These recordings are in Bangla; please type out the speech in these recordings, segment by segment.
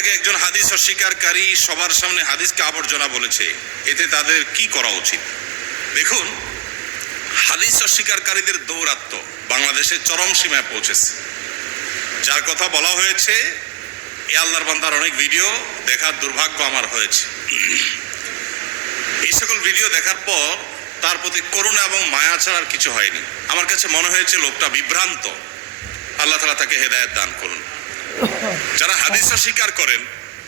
আগে একজন হাদিস অস্বীকারী সবার সামনে হাদিসকে আবর্জনা বলেছে, এতে তাদের কি করা উচিত? দেখুন, হাদিস অস্বীকারীদের দৌরাত্ম্য বাংলাদেশের চরম সীমায় পৌঁছেছে। যার কথা বলা হয়েছে, এ আল্লাহর বান্দার অনেক ভিডিও দেখার দুর্ভাগ্য আমার হয়েছে। এই সকল ভিডিও দেখার পর তার প্রতি করুণা এবং মায়া ছাড়ার কিছু হয়নি। আমার কাছে মনে হয়েছে লোকটা বিভ্রান্ত। আল্লাহ তাআলা তাকে হেদায়েত দান করুন। যারা হাদিস অস্বীকার করেন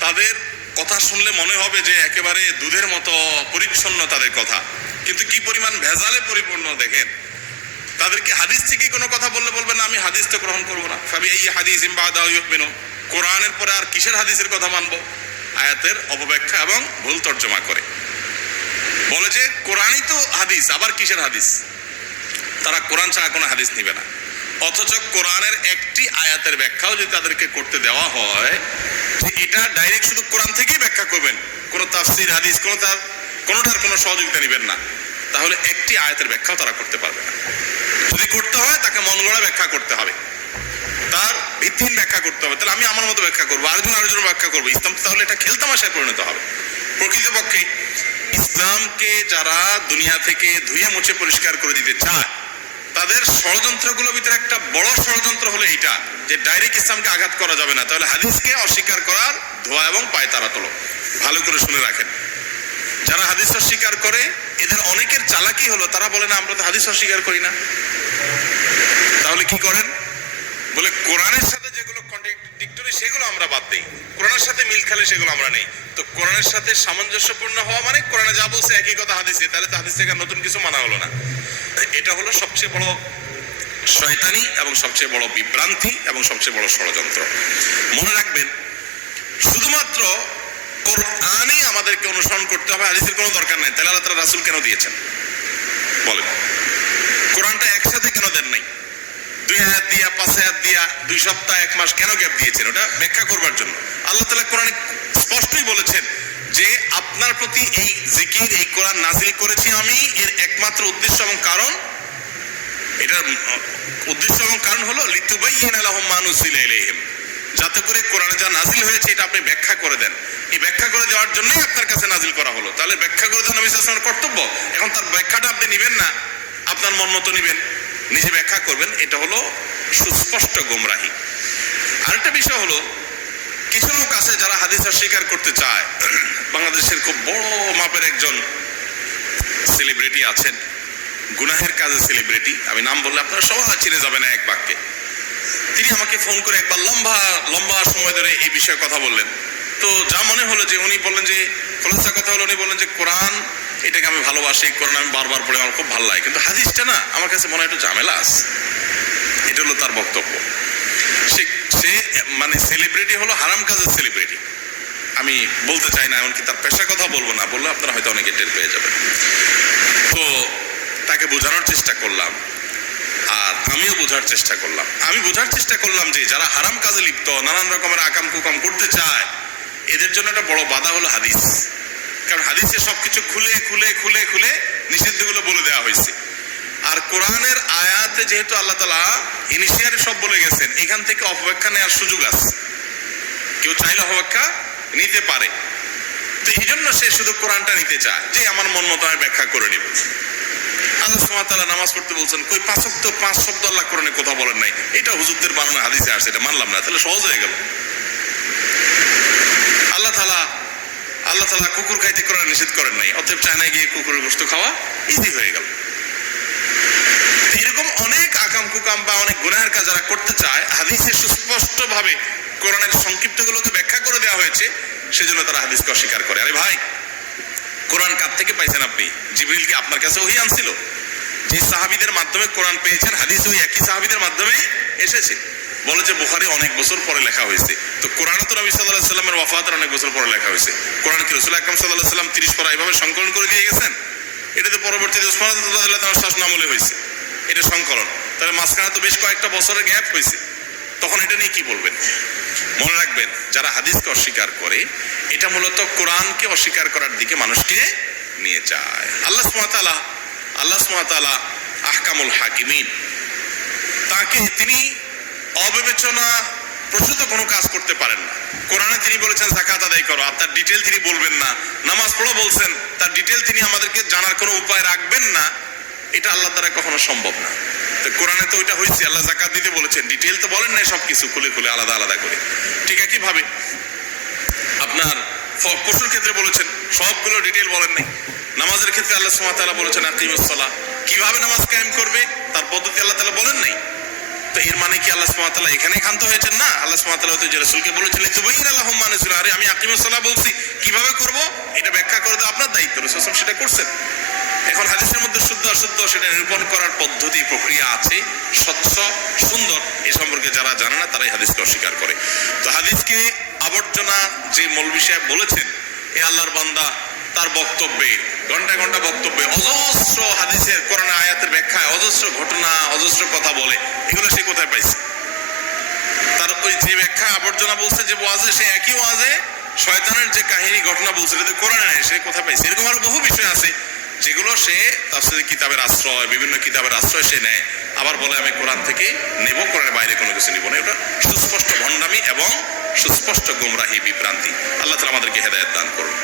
তাদের কথা শুনলে মনে হবে যে একেবারে দুধের মতো পরিচ্ছন্ন তাদের কথা, কিন্তু কি পরিমাণ ভেজালে পরিপূর্ণ দেখেন। তাদেরকে হাদিস থেকে কোনো কথা বললে বলবে না আমি হাদিস তো গ্রহণ করবো না। ফাবি এই হাদিস কোরআনের পরে আর কিসের হাদিসের কথা মানবো? আয়াতের অপব্যাখ্যা এবং ভুল তর্জমা করে বলে যে কোরআনই তো হাদিস, আবার কিসের হাদিস? তারা কোরআন ছাড়া কোনো হাদিস নিবে না। অথচ কোরআনের একটি আয়াতের ব্যাখ্যাও যদি তাদেরকে করতে দেওয়া হয় যে এটা ডাইরেক্ট শুধু কোরআন থেকেই ব্যাখ্যা করবেন, কোনো তাফসীর হাদিস কোনোটার কোনো সহযোগিতা নেবেন না, তাহলে একটি আয়াতের ব্যাখ্যাও তারা করতে পারবে না। যদি করতে হয় তাকে মন গড়া ব্যাখ্যা করতে হবে, তার ভিত্তিহীন ব্যাখ্যা করতে হবে। তাহলে আমি আমার মতো ব্যাখ্যা করবো, আরেকজন ব্যাখ্যা করবো। ইসলাম তাহলে এটা খেলতামাশায় পরিণত হবে। প্রকৃতপক্ষে ইসলামকে যারা দুনিয়া থেকে ধুয়ে মুছে পরিষ্কার করে দিতে চায় তাদের ষড়যন্ত্রগুলোর ভিতরে একটা বড় ষড়যন্ত্র হলো এইটা যে ডাইরেক্ট ইসলামকে আঘাত করা যাবে না, তাহলে হাদিসকে অস্বীকার করার ধোয়া এবং পায় তারা তোলো। ভালো করে শুনে রাখেন, যারা হাদিস অস্বীকার করে এদের অনেকের চালাকি হলো তারা বলে না আমরা তো হাদিস অস্বীকার করি না। তাহলে কি করেন? বলে কোরআনের সাথে যেগুলো কন্ট্রাডিক্টরি সেগুলো আমরা বাদ দেই, কোরআনের সাথে মিল খেলে সেগুলো আমরা নেই। তো কোরআনের সাথে সামঞ্জস্যপূর্ণ হওয়া মানে কোরআনে যা বলছে একই কথা হাদিসে, তাহলে তো হাদিস থেকে নতুন কিছু মানা হলো না। এটা হলো সবচেয়ে বড় শয়তানি এবং সবচেয়ে বড় বিভ্রান্তি এবং সবচেয়ে বড় ষড়যন্ত্র। মনে রাখবেন, শুধুমাত্র কোরআনই আমাদেরকে অনুসরণ করতে হবে, হাদিসের কোনো দরকার নাই। তাহলে আল্লাহ তাআলা রাসূল কেন দিয়েছেন বলেন? কোরআনটা একসাথে কেন দেন নাই? 2 আয়াত দিয়া 5 আয়াত দিয়া 2 সপ্তাহ 1 মাস কেন গ্যাপ দিয়েছেন? ওটা ব্যাখ্যা করবার জন্য। আল্লাহ তাআলা কোরআনে স্পষ্টই বলেছেন যে আপনার প্রতি এই জিকির, এই কোরআন নাযিল করেছি আমি, এর একমাত্র উদ্দেশ্য এবং কারণ, এটার উদ্দেশ্য এবং কারণ হলো লিতুবাইয়িনা লাহুম মা নুজিলা ইলাইহিম, যাতে করে কোরআনে যা নাযিল হয়েছে এটা আপনি ব্যাখ্যা করে দেন। এই ব্যাখ্যা করে দেওয়ার জন্যই আপনার কাছে নাযিল করা হলো। তাহলে ব্যাখ্যা করে দেওয়া নবী সাল্লাল্লাহু আলাইহি ওয়াসাল্লামের কর্তব্য। এখন তার ব্যাখ্যাটা আপনি নেবেন না, আপনার মন মতো নেবেন, নিজে ব্যাখ্যা করবেন, এটা হলো সুস্পষ্ট গোমরাহি। আরেকটা বিষয় হলো, কিছু লোক আছে যারা হাদিস অস্বীকার করতে চায়। বাংলাদেশের খুব বড় মাপের একজন সেলিব্রিটি আছেন, গুনাহের কাজে সেলিব্রিটি, আমি নাম বললে আপনারা সবাই চিনে যাবেন এক বাক্যে। তিনি আমাকে ফোন করে একবার লম্বা সময় ধরে এই বিষয়ে কথা বললেন। তো যা মনে হলো যে উনি বললেন যে খোলাসা কথা হলো, উনি বললেন যে কোরআন এটাকে আমি ভালোবাসি, কোরআন আমি বারবার পড়ে আমার খুব ভালো লাগে, কিন্তু হাদিসটা না আমার কাছে মনে হয় একটু ঝামেলা আছে। এটা হলো তার বক্তব্য। সে মানে সেলিব্রিটি হলো হারাম কাজের সেলিব্রিটি। আমি বলতে চাই না, এমনকি তার পেশার কথা বলবো না, বললে আপনারা হয়তো অনেকে টের পেয়ে যাবেন। তো তাকে বোঝানোর চেষ্টা করলাম, আর আমিও বোঝার চেষ্টা করলাম। আমি বোঝার চেষ্টা করলাম যে যারা হারাম কাজে লিপ্ত, নানান রকমের আকাম কুকাম করতে চায়, এদের জন্য একটা বড় বাধা হলো হাদিস। কারণ হাদিসে সবকিছু খুলে খুলে খুলে খুলে নিষিদ্ধগুলো বলে দেওয়া হয়েছে। আর কোরআনের আয়াতে যেহেতু আল্লাহ তাআলা ইনিশিয়ালি সব বলে গেছেন, এখান থেকে অপব্যাখ্যা নেওয়ার সুযোগ আছে, কেউ চাইলে অপব্যাখ্যা নিতে পারে। তো এই জন্য সে শুধু কোরআনটা নিতে চায় যে আমার মন মতো আমি ব্যাখ্যা করে নিব। আল্লাহ সুবহানাহু ওয়া তাআলা নামাজ পড়তে বলছেন, কই 5 ওয়াক্ত 5 শব্দ আল্লাহ কোরআনে কথা বলেন নাই, এটা হুজুরদের বানানো হাদিসে আসছে, এটা মানলাম না, তাহলে সহজ হয়ে গেল। আল্লাহ তাআলা কুকুর খাইতে কোরআন নিষেধ করেন নাই, অতএব চায়নায় গিয়ে কুকুরের গোশত খাওয়া ইজি হয়ে গেল। এরকম অনেক আকাম কুকাম বা অনেক গুনাহের কাজ যারা করতে চায়, হাদিসে সুস্পষ্ট ভাবে কোরআনের সংক্ষিপ্ত গুলোকে ব্যাখ্যা করে দেওয়া হয়েছে, সেজন্য তারা হাদিসকে অস্বীকার করে। আরে ভাই, কোরআন কার থেকে পাইছেন আপনি? জিবরিল কি আপনার কাছে ওহী আনছিল? যে সাহাবীদের মাধ্যমে কোরআন পেয়েছেন, হাদিস ওই একই সাহাবীদের মাধ্যমে এসেছে। বলে যে বুখারী অনেক বছর পরে লেখা হয়েছে, তো কোরআন তো নবী সাল্লাল্লাহু আলাইহি ওয়াসাল্লামের ওয়াফাতের অনেক বছর পরে লেখা হয়েছে। কোরআন কি রাসূল আকরাম সাল্লাল্লাহু আলাইহি ওয়াসাল্লাম 30 পারা এইভাবে সংকলন করে দিয়ে গেছেন? এটা তো পরবর্তীতে ওসমান রাদিয়াল্লাহু তাআলার শাসনামলে হয়েছে এটা সংকলন। তাহলে মাঝখানে তো বেশ কয়েকটা বছরের গ্যাপ হয়েছে, তখন এটা নিয়ে কি বলবেন? মনে রাখবেন, যারা হাদিসকে অস্বীকার করে এটা মূলত কোরআনকে অস্বীকার করার দিকে মানুষকে নিয়ে যায়। আল্লাহ সুবহানাহু ওয়া তাআলা আহকামুল হাকিমিন, তাকে তিনি অবিবেচনা প্রসূত কোনো কাজ করতে পারেন না। কোরআনে তিনি বলেছেন যাকাত আদায় করো, আর তার ডিটেল তিনি বলবেন না। নামাজ পড়ো বলছেন, তার ডিটেল তিনি আমাদেরকে জানার কোনো উপায় রাখবেন না। এটা আল্লাহ দ্বারা কখনো সম্ভব না। তো কোরআনে তো ওইটা হয়েছে, আল্লাহ যাকাত দিতে বলেছেন, ডিটেল তো বলেন নাই সবকিছু খুলে খুলে আলাদা আলাদা করে। ঠিক একইভাবে আপনার পশুর ক্ষেত্রে বলেছেন, সবগুলো ডিটেল বলেন নাই। নামাজের ক্ষেত্রে আল্লাহ সুবহানাহু ওয়া তাআলা বলেছেন আকিমুস সালাহ, কিভাবে নামাজ কায়েম করবে তার পদ্ধতি আল্লাহ তাআলা বলেন নাই। তো এর মানে কি আল্লাহ সুবহানাহু ওয়া তাআলা এখানেই ক্ষান্ত হয়েছেন? না, আল্লাহ সুবহানাহু ওয়া তাআলা তো যে রাসূলকে বলেছেন লিতুবাইয়িনা লাহুম মা নুজিলা, আরে আমি আকিমুস সালাহ বলছি, কিভাবে করব এটা ব্যাখ্যা করে দেওয়া আপনার দায়িত্ব। রাসূল সাল্লাল্লাহু আলাইহি ওয়াসাল্লাম সেটা করছেন। এখন হাদিসের মধ্যে শুদ্ধ অশুদ্ধ সেটা নিরূপণ করার পদ্ধতি প্রক্রিয়া আছে, স্বচ্ছ সুন্দর। এ সম্পর্কে যারা জানে না তারাই হাদিসকে অস্বীকার করে। তো হাদিসকে আবর্জনা যে মৌলভী সাহেব বলেছেন, এ আল্লাহর বান্দা তার বক্তব্যে ঘন্টা ঘন্টা বক্তব্যে অজস্র হাদিসের কোরআন আয়াতের ব্যাখ্যায় অজস্র ঘটনা অজস্র কথা বলে, এগুলো সে কোথায় পাইছে? তার ওই যে ব্যাখ্যা আবর্জনা বলছে যে ওয়াজে, সে একই ওয়াজে শয়তানের যে কাহিনী ঘটনা বলছে এটা কোরআনে নাই, সে কোথায় পাইছে? এরকম আরো বহু বিষয় আছে যেগুলো সে তাফসীরের কিতাবের আশ্রয়, বিভিন্ন কিতাবের আশ্রয় সে নেয়, আবার বলে আমি কোরআন থেকে নেব, কোরআনের বাইরে কোনো কিছু নিব না। এটা সুস্পষ্ট ভণ্ডামি এবং সুস্পষ্ট গোমরাহি, বিভ্রান্তি। আল্লাহ তাআলা আমাদেরকে হেদায়েত দান করুন।